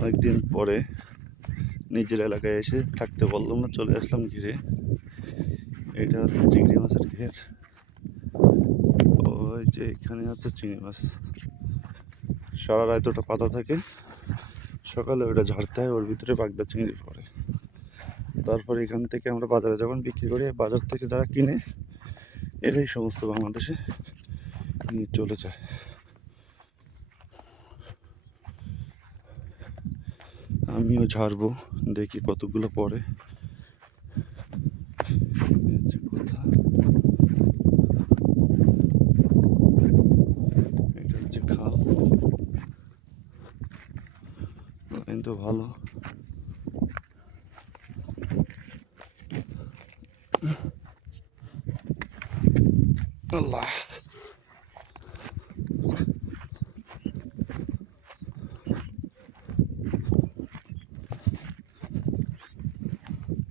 অনেকদিন পরে নিজের এলাকায় এসে থাকতে পারলাম না, চলে আসলাম ঘিরে। এটা হচ্ছে চিংড়ি মাছের ঘের। ওই যে এখানে হচ্ছে চিংড়ি মাছ, সারা রাত ওটা পাতা থাকে, সকালে ওটা ঝাড়তে হয়, ওর ভিতরে বাগদা চিংড়ি পড়ে। তারপর এখান থেকে আমরা বাজারে যখন বিক্রি করি, বাজার থেকে যারা কিনে এরাই সমস্ত বাংলাদেশে নিয়ে চলে যায়। আমিও ঝাড়বো, দেখি কতগুলো পড়ে। এটা হচ্ছে খাল, কিন্তু ভালো। আল্লাহ,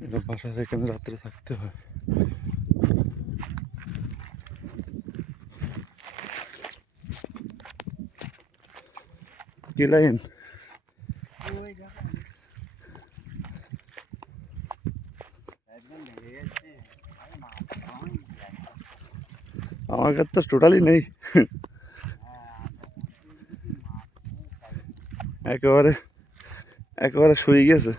এটা বাসায় এখানে রাত্রে থাকতে হয়। কি লাইন? আমার কাছে তো টোটালি নেই, একেবারে একেবারে শুয়ে গেছে।